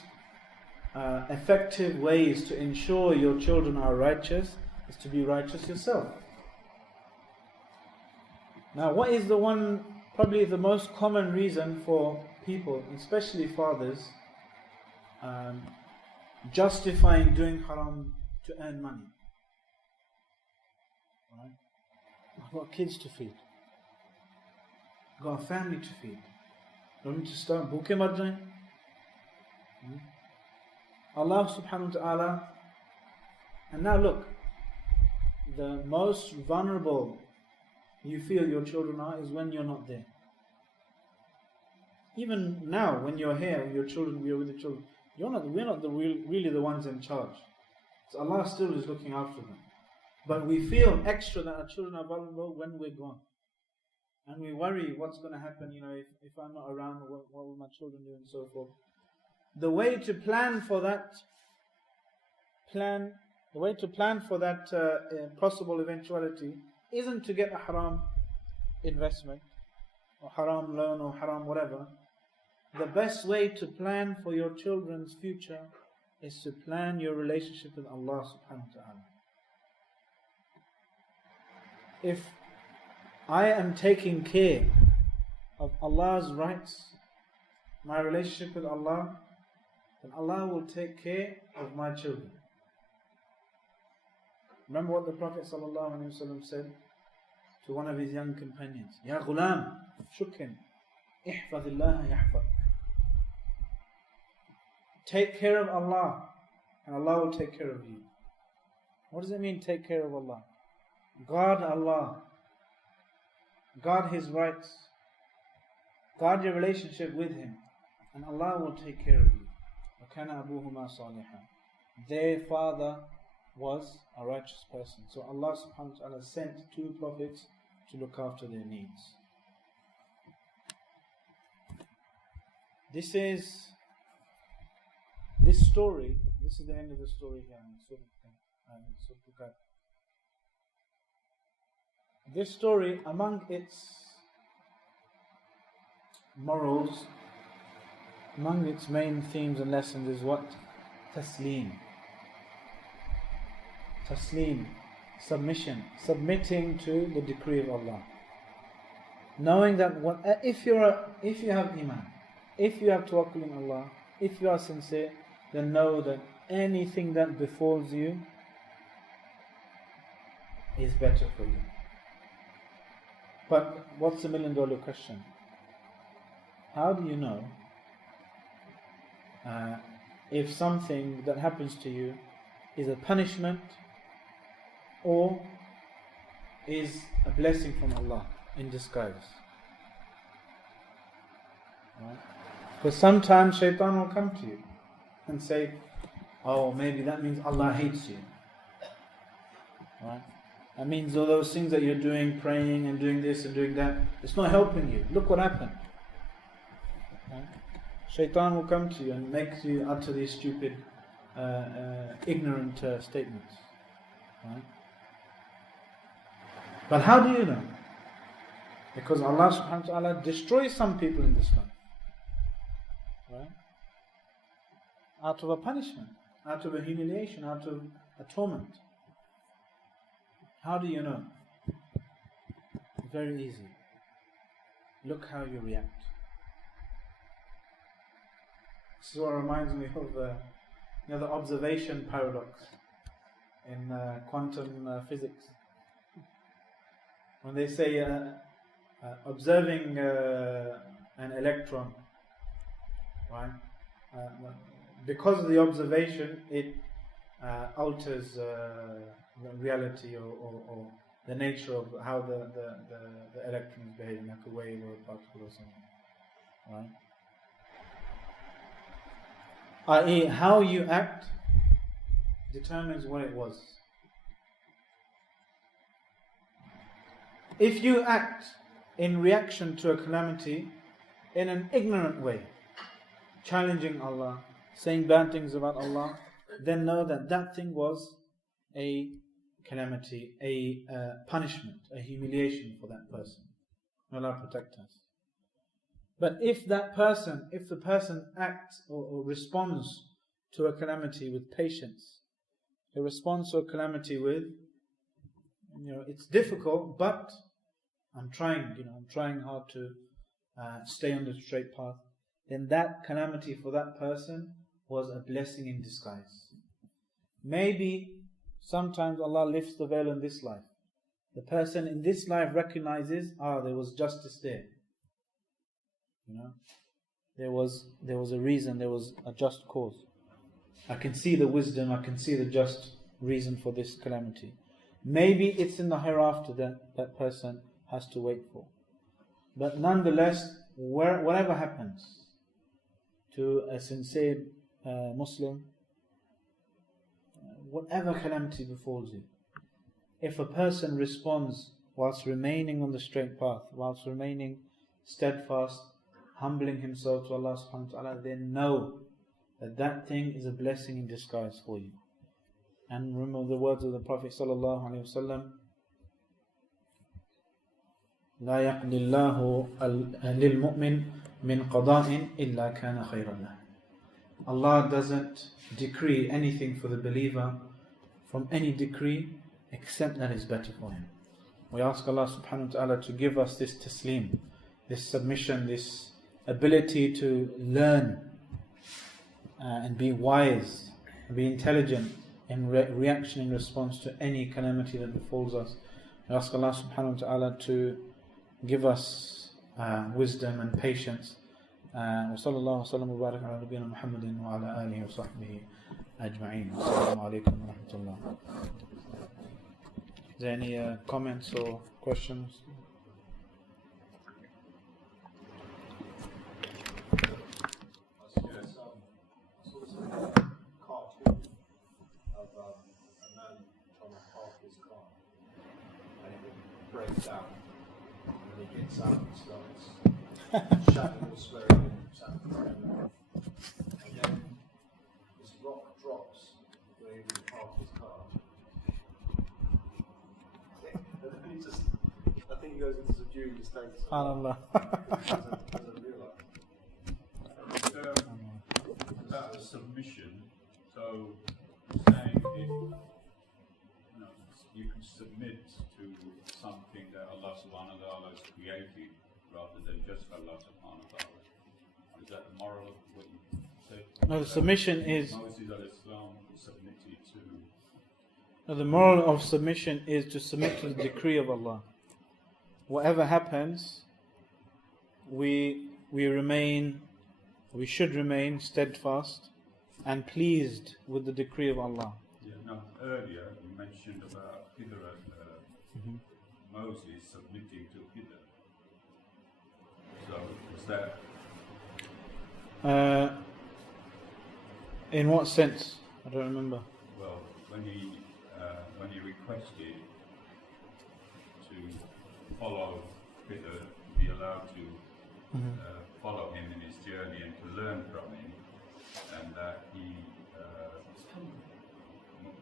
effective ways to ensure your children are righteous is to be righteous yourself. Now, what is probably the most common reason for people, especially fathers, justifying doing haram to earn money? Right? I've got kids to feed. I've got a family to feed. Don't need to start bhuke mar jaye. Allah subhanahu wa ta'ala. And now look, the most vulnerable you feel your children are is when you're not there. Even now, when you're here with your children, we're with the children, we're not really the ones in charge. So Allah still is looking after them. But we feel extra that our children are vulnerable when we're gone. And we worry what's going to happen, if I'm not around, what will my children do and so forth. The way to plan for that, The way to plan for that possible eventuality isn't to get a haram investment, or haram loan, or haram whatever. The best way to plan for your children's future is to plan your relationship with Allah subhanahu wa ta'ala. If I am taking care of Allah's rights, my relationship with Allah, then Allah will take care of my children. Remember what the Prophet ﷺ said to one of his young companions: Ya ghulam, shook him, ihfadillah yahfad. Take care of Allah, and Allah will take care of you. What does it mean, take care of Allah? Guard Allah, guard His rights, guard your relationship with Him, and Allah will take care of you. وَكَانَ أَبُوهُمَا صَالِحًا. Their father was a righteous person. So Allah subhanahu wa ta'ala sent two prophets to look after their needs. This story, this is the end of the story here. This story, among its morals, among its main themes and lessons is what? Taslim. Taslim, submission, submitting to the decree of Allah. Knowing that if you have iman, if you have tawakkul in Allah, if you are sincere, then know that anything that befalls you is better for you. But what's the $1 million question? How do you know if something that happens to you is a punishment or is a blessing from Allah in disguise? Right? Because sometimes shaitan will come to you and say, oh, maybe that means Allah hates you. Right? That means all those things that you're doing, praying and doing this and doing that, it's not helping you. Look what happened. Right? Shaitan will come to you and make you utter these stupid, ignorant statements. Right? But how do you know? Because Allah subhanahu wa ta'ala destroys some people in this life. Right? Out of a punishment, out of a humiliation, out of a torment. How do you know? Very easy. Look how you react. This is what reminds me of the observation paradox in quantum physics. When they say observing an electron, right? Because of the observation, it alters the reality or the nature of how the electron is behaving, like a wave or a particle or something. Right? I.e., how you act determines what it was. If you act in reaction to a calamity in an ignorant way, challenging Allah, saying bad things about Allah, then know that that thing was a calamity, a punishment, a humiliation for that person. May Allah protect us. But if the person acts or responds to a calamity with patience, he responds to a calamity with, it's difficult, but I'm trying hard to stay on the straight path, then that calamity for that person was a blessing in disguise. Maybe sometimes Allah lifts the veil in this life. The person in this life recognizes, there was justice there. There was a reason, there was a just cause. I can see the wisdom, I can see the just reason for this calamity. Maybe it's in the hereafter that person has to wait for. But nonetheless, whatever happens to a sincere Muslim, whatever calamity befalls you, if a person responds whilst remaining on the straight path, whilst remaining steadfast, humbling himself to Allah subhanahu wa ta'ala, then know that that thing is a blessing in disguise for you. And remember the words of the Prophet sallallahu alaihi wasallam: لا يقضي الله للمؤمن من قضاء إلا كان خيرا له. Allah doesn't decree anything for the believer from any decree except that is better for him. We ask Allah subhanahu wa ta'ala to give us this taslim, this submission, this ability to learn and be wise, and be intelligent in reaction, in response to any calamity that befalls us. We ask Allah subhanahu wa ta'ala to give us wisdom and patience. وصلى الله وسلم وبارك على نبينا محمد وعلى آله وصحبه أجمعين. السلام عليكم ورحمة الله. Is there any comments or questions? Breaks down, and when he gets out, he starts shouting or swearing and then this rock drops when he was park his car. I think he goes into subdued states. SubhanAllah. Doesn't realise. About the submission, so saying if you can submit to something that Allah subhanahu wa ta'ala has created rather than just Allah subhanahu wa ta'ala. Is that the moral of what you said? No, the submission is... Moses al-Islam submitted to... No, the moral of submission is to submit to the decree of Allah. Whatever happens, we should remain steadfast and pleased with the decree of Allah. Yeah, no, earlier you mentioned about Khidr, Moses submitting to Khidr. So, was that... in what sense? I don't remember. Well, when he requested to follow Khidr, be allowed to follow him in his journey and to learn from him, and that he,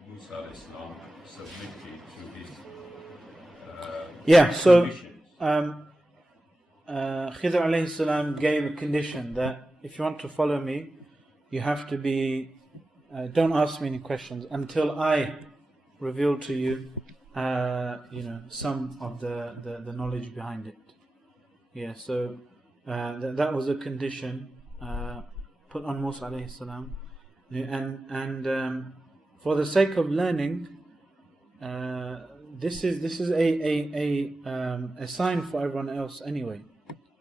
Musa al-Islam, submitted to his conditions. Khidr alayhi salam gave a condition that if you want to follow me, you have to be, don't ask me any questions until I reveal to you, some of the knowledge behind it. Yeah, so that was a condition put on Musa alayhi salam, and for the sake of learning, this is a sign for everyone else anyway,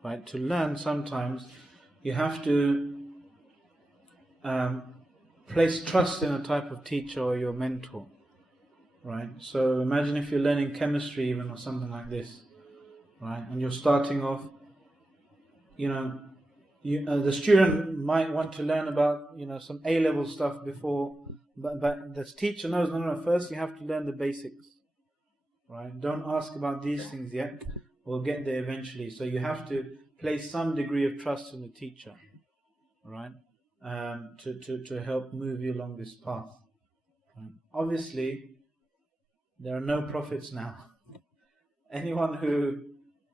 right? To learn, sometimes you have to place trust in a type of teacher or your mentor, right? So imagine if you're learning chemistry even or something like this, right? And you're starting off, the student might want to learn about some A-level stuff before, but the teacher knows no, first you have to learn the basics, right? Don't ask about these things yet, we'll get there eventually. So you have to place some degree of trust in the teacher, right? To help move you along this path. Right? Obviously, there are no prophets now. Anyone who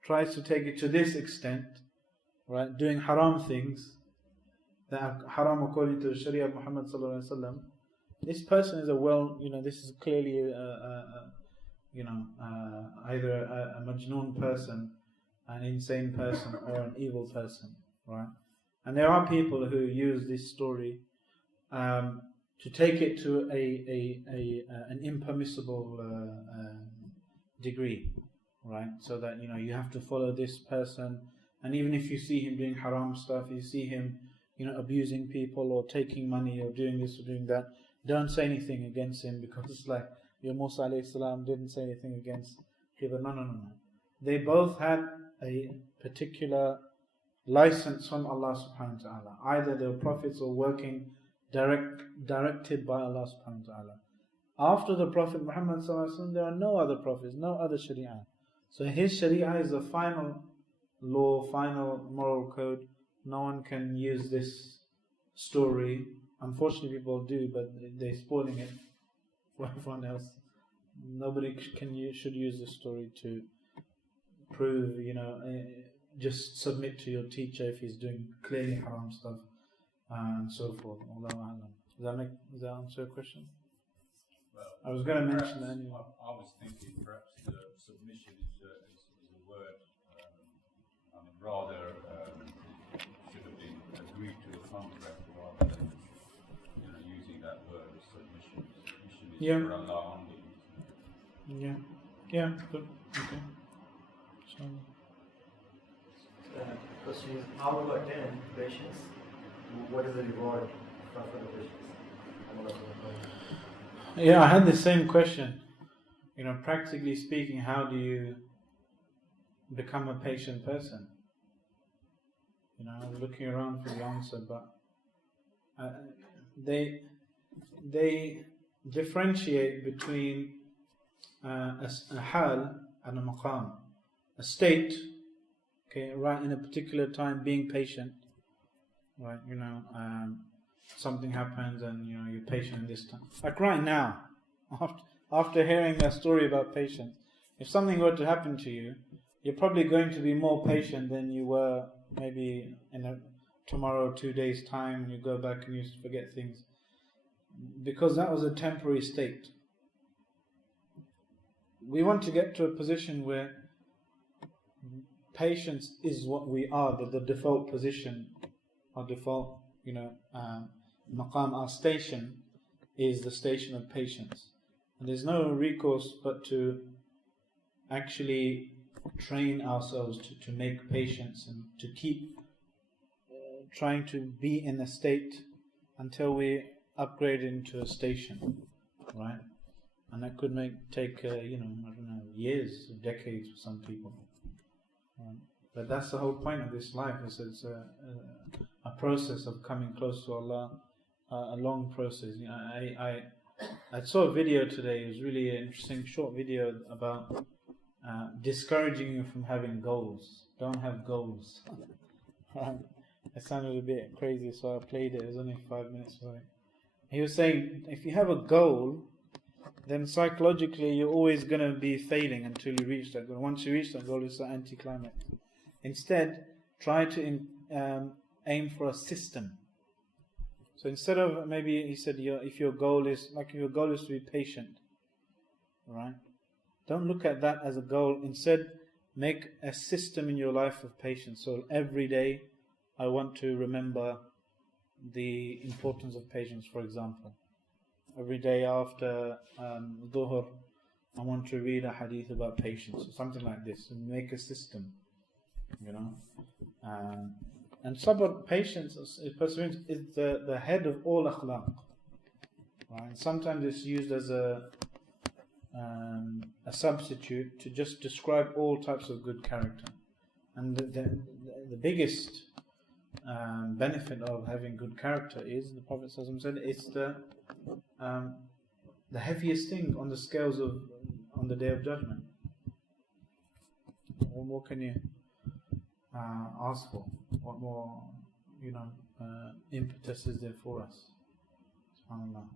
tries to take it to this extent, right, doing haram things that are haram according to the Sharia of Muhammad sallallahu alaihi wasallam, this person is this is clearly either a majnoon person, an insane person, or an evil person, right? And there are people who use this story to take it to an impermissible degree, right? So that you have to follow this person, and even if you see him doing haram stuff, you see him abusing people or taking money or doing this or doing that, don't say anything against him, because it's like Musa alayhi salam didn't say anything against Khidr. No. They both had a particular license from Allah subhanahu wa ta'ala. Either they were prophets or working directed by Allah subhanahu wa ta'ala. After the Prophet Muhammad sallallahu alaihi wasallam, there are no other prophets, no other sharia. So his sharia is the final law, final moral code. No one can use this story. Unfortunately, people do, but they're spoiling it for everyone else. Nobody should use this story to prove, just submit to your teacher if he's doing clearly haram stuff and so forth. Allahu A'lam. Does that answer your question? Well, I was going to mention that anyway. I was thinking perhaps submission is a word. Rather should have been agreed to a contract rather than using that word submission. Submission is for Allah only. Yeah, good. Okay. So, question is, how to attend patients? What is the reward for the patients? yeah, I had the same question. Practically speaking, how do you become a patient person? I was looking around for the answer, but they differentiate between a hal and a maqam, a state, okay, right in a particular time, being patient, right? Something happens and you're patient in this time. Like right now, after hearing a story about patience, if something were to happen to you, you're probably going to be more patient than you were maybe tomorrow, 2 days time, and you go back and you forget things, because that was a temporary state. We want to get to a position where patience is what we are, the default position, our default, maqam, our station is the station of patience. And there's no recourse but to actually train ourselves to make patience and to keep trying to be in a state until we upgrade into a station, right? And that could take years, decades for some people. Right? But that's the whole point of this life. It's a process of coming close to Allah, a long process. I saw a video today. It was really an interesting short video about discouraging you from having goals. Don't have goals. It sounded a bit crazy, so I played it. It was only 5 minutes. He was saying, if you have a goal, then psychologically you're always going to be failing until you reach that goal. Once you reach that goal, it's an anticlimax. Instead, try to aim for a system. So instead of, maybe he said, if your goal is to be patient, right? Don't look at that as a goal. Instead, make a system in your life of patience. So every day, I want to remember the importance of patience, for example. Every day after Dhuhr, I want to read a hadith about patience, or something like this, and make a system, And sabr, patience, perseverance, is the head of all akhlaq. Right? And sometimes it's used as a substitute to just describe all types of good character. And the biggest benefit of having good character is, the Prophet ﷺ said, it's the heaviest thing on the scales on the Day of Judgment. What more can you ask for? What more, impetus is there for us? SubhanAllah.